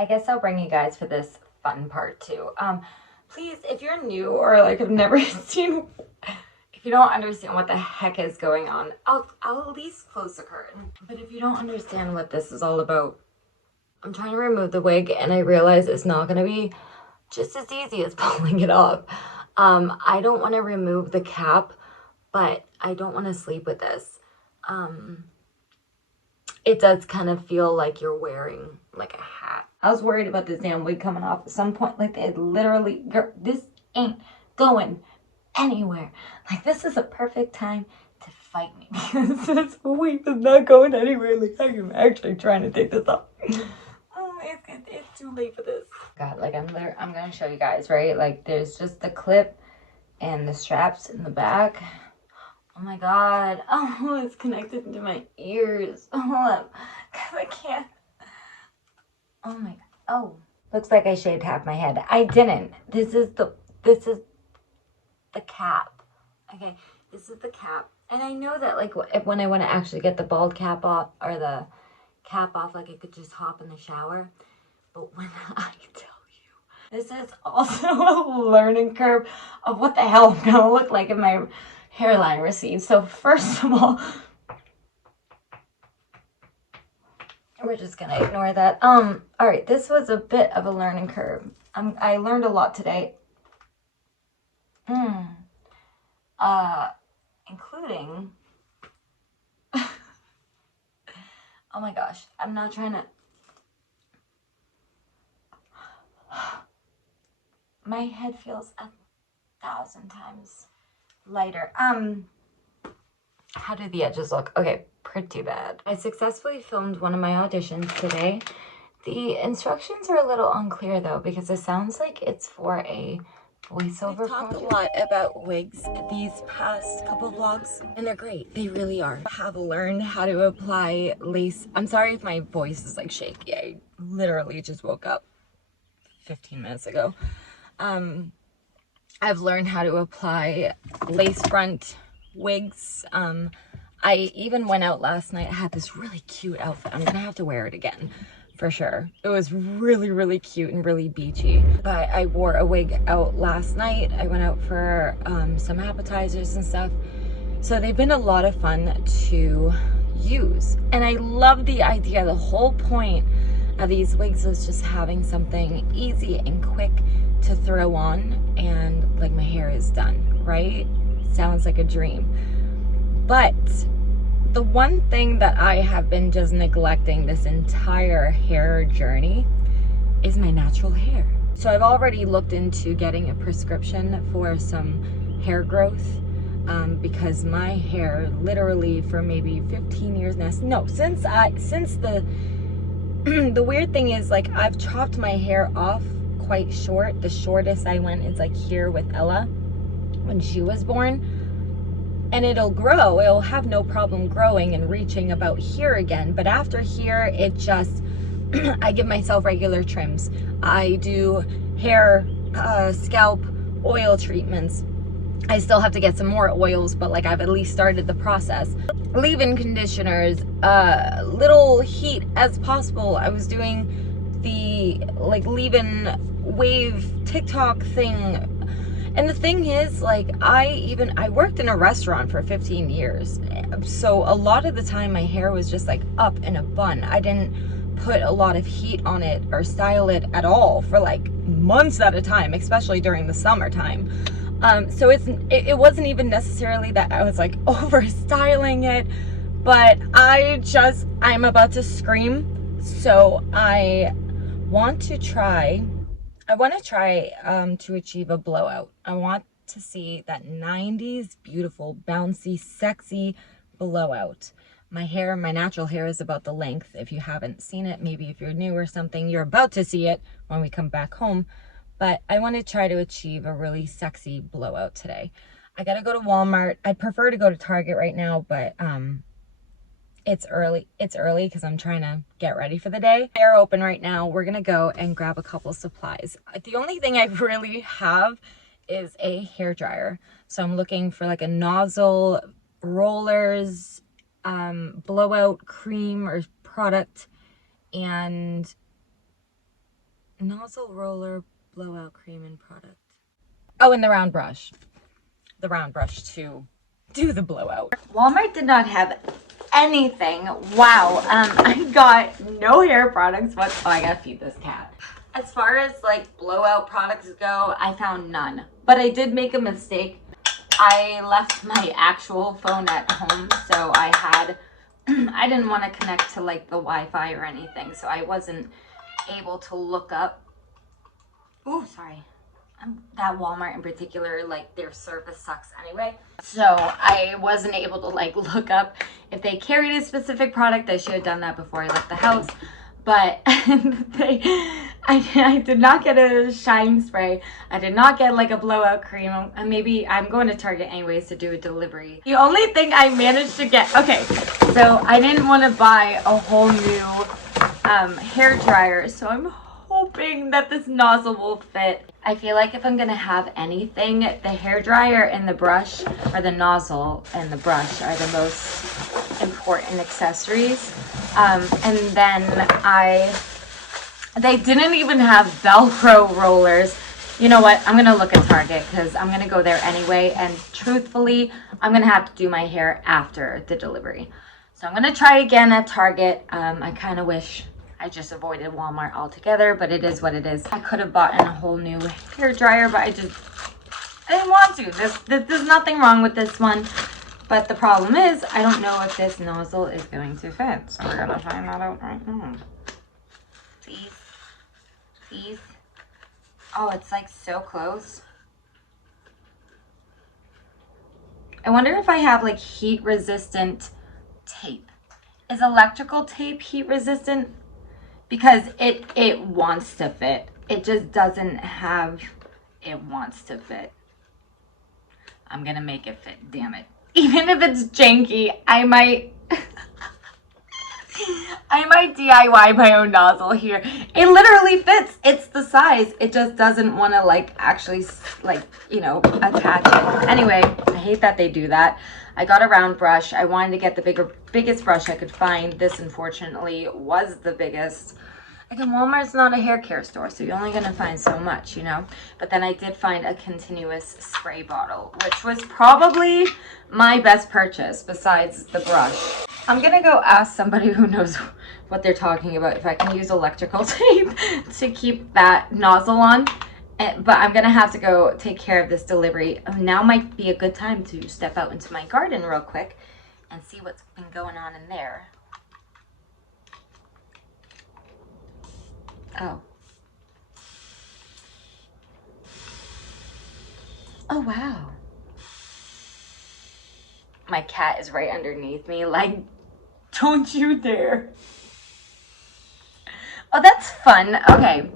I guess I'll bring you guys for this fun part too. Please, if you're new or like have never seen, if you don't understand what the heck is going on, I'll at least close the curtain. But if you don't understand what this is all about, I'm trying to remove the wig and I realize it's not gonna be just as easy as pulling it off. I don't want to remove the cap, but I don't want to sleep with this. It does kind of feel like you're wearing like a hat. I was worried about this damn wig coming off at some point. Like they had literally, girl, this ain't going anywhere. Like this is a perfect time to fight me because this wig is not going anywhere. Like I am actually trying to take this off. Oh, it's too late for this. God, like I'm gonna show you guys, right? Like there's just the clip and the straps in the back. Oh my god. Oh, it's connected to my ears. Oh, because I can't. Oh my god. Oh. Looks like I shaved half my head. I didn't. This is the cap. Okay, this is the cap. And I know that like when I want to actually get the bald cap off or the cap off, like I could just hop in the shower. But when I tell you, this is also a learning curve of what the hell I'm gonna look like if my hairline recedes. So first of all, we're just gonna ignore that. All right, this was a bit of a learning curve. I learned a lot today. Including, oh my gosh, I'm not trying to. My head feels 1,000 times lighter. How do the edges look? Okay, pretty bad. I successfully filmed one of my auditions today. The instructions are a little unclear though, because it sounds like it's for a voiceover project. I've talked a lot about wigs these past couple vlogs, and they're great. They really are. I have learned how to apply lace. I'm sorry if my voice is like shaky. I literally just woke up 15 minutes ago. I've learned how to apply lace front wigs. I even went out last night. I had this really cute outfit. I'm gonna have to wear it again for sure. It was really, really cute and really beachy. But I wore a wig out last night. I went out for some appetizers and stuff. So they've been a lot of fun to use. And I love the idea. The whole point of these wigs is just having something easy and quick to throw on and like my hair is done, right? Sounds like a dream. But the one thing that I have been just neglecting this entire hair journey is my natural hair. So I've already looked into getting a prescription for some hair growth because my hair literally for maybe 15 years now, no, since the the weird thing is like I've chopped my hair off quite short. The shortest I went is like here with Ella when she was born, and it'll grow. It'll have no problem growing and reaching about here again, but after here it just I give myself regular trims. I do hair scalp oil treatments. I still have to get some more oils, but like I've at least started the process. Leave-in conditioners, little heat as possible. I was doing the like leave-in wave TikTok thing. And the thing is, like, I worked in a restaurant for 15 years. So a lot of the time my hair was just like up in a bun. I didn't put a lot of heat on it or style it at all for like months at a time, especially during the summertime. So it wasn't even necessarily that I was like over styling it, but I'm about to scream. So I want to try to achieve a blowout. I want to see that 90s beautiful, bouncy, sexy blowout. My hair, my natural hair is about the length. If you haven't seen it, maybe if you're new or something, you're about to see it when we come back home. But I want to try to achieve a really sexy blowout today. I gotta go to Walmart. I'd prefer to go to Target right now, but it's early because I'm trying to get ready for the day. They're open right now. We're gonna go and grab a couple supplies. The only thing I really have is a hair dryer. So I'm looking for like a nozzle, rollers, blowout cream or product, and nozzle roller blowout cream and product. Oh, and the round brush. The round brush to do the blowout. Walmart did not have anything. Wow. I got no hair products. Oh, I gotta feed this cat. As far as like blowout products go, I found none. But I did make a mistake. I left my actual phone at home, so I didn't want to connect to like the Wi-Fi or anything, so I wasn't able to look up. Oh, sorry. That Walmart in particular, like their service sucks anyway. So I wasn't able to like look up if they carried a specific product. I should have done that before I left the house. But I did not get a shine spray. I did not get like a blowout cream. And maybe I'm going to Target anyways to do a delivery. The only thing I managed to get, okay, so I didn't want to buy a whole new hair dryer. So I'm hoping that this nozzle will fit. I feel like if I'm gonna have anything, the hair dryer and the brush, or the nozzle and the brush, are the most important accessories. And then they didn't even have Velcro rollers. You know what? I'm gonna look at Target because I'm gonna go there anyway. And truthfully, I'm gonna have to do my hair after the delivery. So I'm gonna try again at Target. I kind of wish I just avoided Walmart altogether, but it is what it is. I could have bought in a whole new hair dryer, but I didn't want to. There's nothing wrong with this one. But the problem is, I don't know if this nozzle is going to fit. So we're gonna find that out right now. Please. Please. Oh, it's like so close. I wonder if I have like heat resistant tape. Is electrical tape heat resistant? Because it wants to fit. It just doesn't have, it wants to fit. I'm gonna make it fit, damn it. Even if it's janky, I might DIY my own nozzle here. It literally fits. It's the size. It just doesn't want to like actually like, you know, attach it. Anyway, I hate that they do that. I got a round brush. I wanted to get the biggest brush I could find. This unfortunately was the biggest. Again, Walmart's not a hair care store, so you're only going to find so much, you know. But then I did find a continuous spray bottle, which was probably my best purchase besides the brush. I'm going to go ask somebody who knows what they're talking about if I can use electrical tape to keep that nozzle on. But I'm going to have to go take care of this delivery. Now might be a good time to step out into my garden real quick and see what's been going on in there. Oh. Oh, wow. My cat is right underneath me. Like, don't you dare. Oh, that's fun. Okay.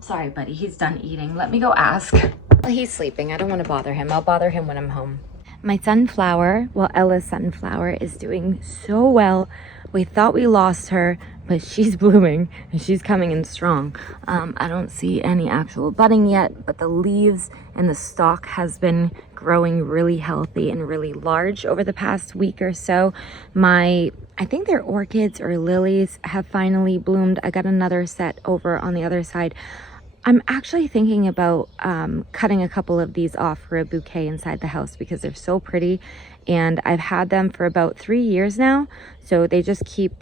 Sorry, buddy. He's done eating. Let me go ask. Well, he's sleeping. I don't want to bother him. I'll bother him when I'm home. My sunflower, well, Ella's sunflower, is doing so well. We thought we lost her, but she's blooming and she's coming in strong. I don't see any actual budding yet, but the leaves and the stalk has been growing really healthy and really large over the past week or so. I think they're orchids or lilies have finally bloomed. I got another set over on the other side. I'm actually thinking about cutting a couple of these off for a bouquet inside the house because they're so pretty, and I've had them for about 3 years now, so they just keep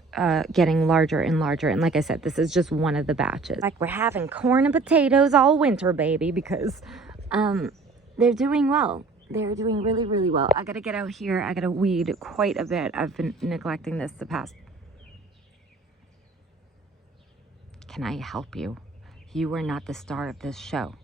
getting larger and larger. And like I said, this is just one of the batches. Like we're having corn and potatoes all winter, baby, because they're doing well. They're doing really, really well. I gotta get out here. I gotta weed quite a bit. I've been neglecting this the past. Can I help you? You are not the star of this show.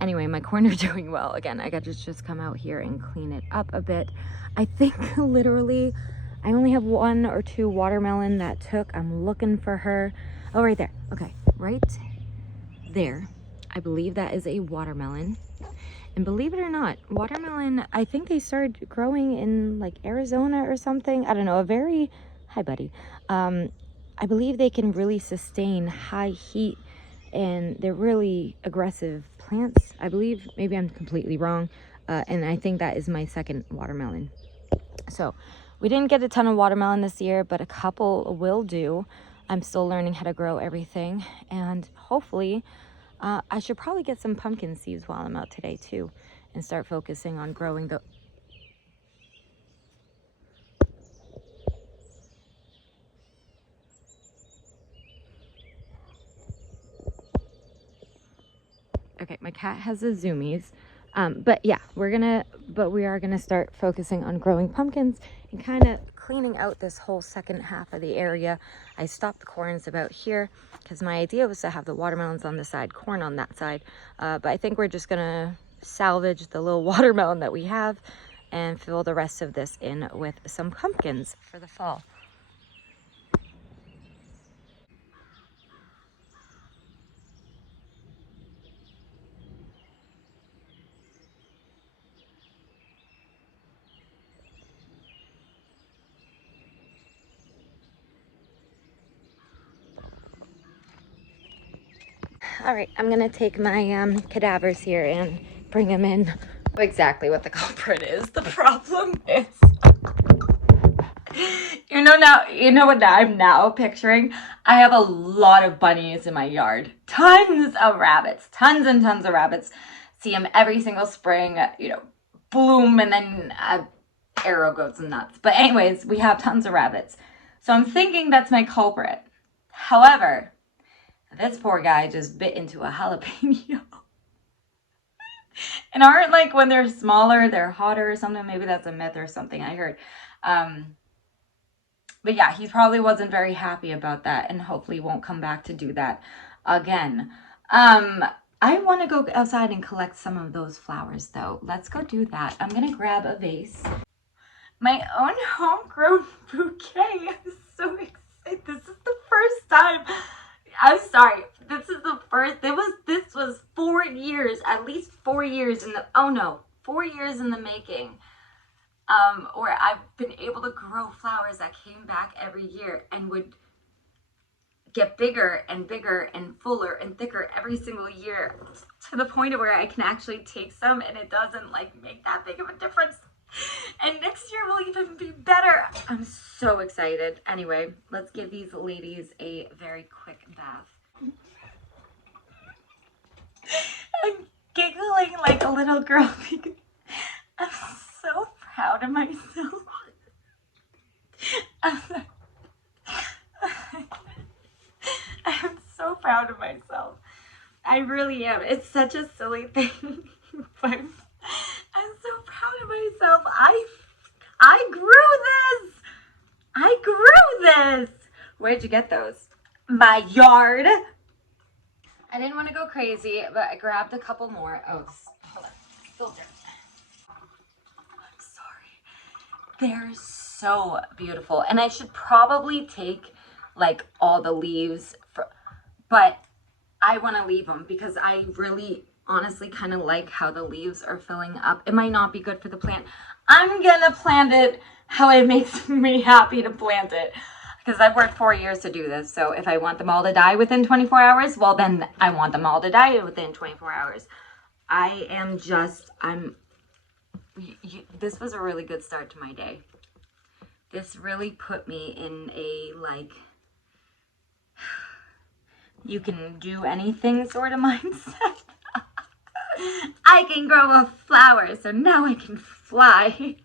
Anyway, my corn are doing well. Again, I got to just come out here and clean it up a bit. I think literally I only have 1 or 2 watermelon that took. I'm looking for her. Oh, right there. Okay, right there. I believe that is a watermelon. And believe it or not, watermelon, I think they started growing in like Arizona or something. I don't know, hi buddy. I believe they can really sustain high heat, and they're really aggressive plants. I believe, maybe I'm completely wrong. And I think that is my second watermelon. So we didn't get a ton of watermelon this year, but a couple will do. I'm still learning how to grow everything, and hopefully I should probably get some pumpkin seeds while I'm out today too, and start focusing on growing the... Okay, my cat has the zoomies. But yeah, we are gonna start focusing on growing pumpkins and kind of cleaning out this whole second half of the area. I stopped the corns about here because my idea was to have the watermelons on the side, corn on that side. But I think we're just gonna salvage the little watermelon that we have and fill the rest of this in with some pumpkins for the fall. All right, I'm gonna take my cadavers here and bring them in. Exactly what the culprit is. The problem is, you know what I'm now picturing? I have a lot of bunnies in my yard. Tons of rabbits, tons and tons of rabbits. See them every single spring, bloom, and then arrow goes nuts. But anyways, we have tons of rabbits. So I'm thinking that's my culprit. However, this poor guy just bit into a jalapeno. And aren't, like, when they're smaller, they're hotter or something? Maybe that's a myth or something I heard. But yeah, he probably wasn't very happy about that, and hopefully won't come back to do that again. I want to go outside and collect some of those flowers, though. Let's go do that. I'm going to grab a vase. My own homegrown bouquet. I'm so excited. This is the first time. I'm sorry. This was 4 years, at least 4 years in the, 4 years in the making. Where I've been able to grow flowers that came back every year and would get bigger and bigger and fuller and thicker every single year, to the point where I can actually take some and it doesn't make that big of a difference. And next year will even be better. I'm so excited. Anyway, let's give these ladies a very quick bath. I'm giggling like a little girl because I'm so proud of myself. I'm so proud of myself. I really am. It's such a silly thing, but I'm so proud of myself. I grew this. I grew this. Where'd you get those? My yard. I didn't want to go crazy, but I grabbed a couple more. Oh, hold on. Filter. I'm sorry. They're so beautiful. And I should probably take all the leaves, but I want to leave them because I really honestly kind of like how the leaves are filling up. It might not be good for the plant. I'm gonna plant it how it makes me happy to plant it, because I've worked 4 years to do this. So if I want them all to die within 24 hours, well, then I want them all to die within 24 hours. This was a really good start to my day. This really put me in a you can do anything sort of mindset. I can grow a flower, so now I can fly.